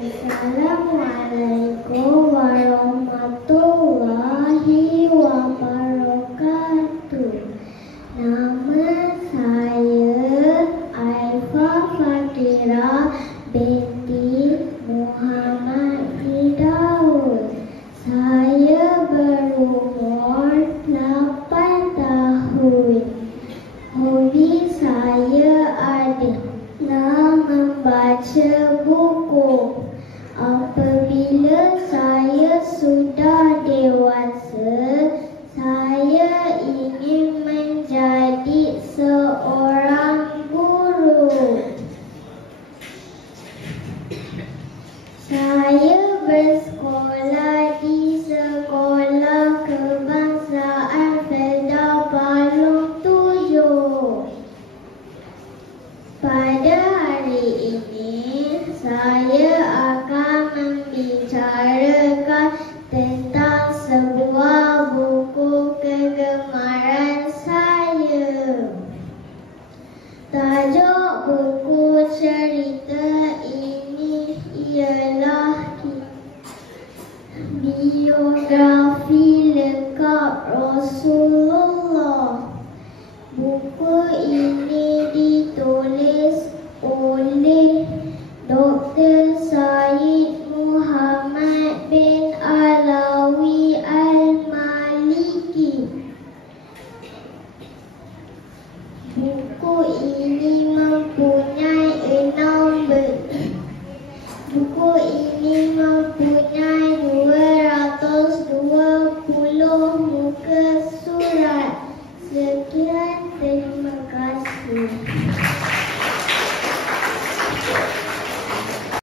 Assalamualaikum warahmatullahi wabarakatuh. Nama saya Aifa Fadira binti Muhammad Firdaus. Saya berumur 8 tahun. Hobi saya adalah membaca buku. Apabila saya sudah dewasa, saya ingin menjadi seorang guru. Saya bersekolah di Sekolah Kebangsaan Felda Balong 7. Pada hari ini, saya akan membicarakan tentang sebuah buku kegemaran saya. Tajuk buku cerita ini ialah Biografi Lengkap Rasulullah. Buku ini ditulis oleh Dr.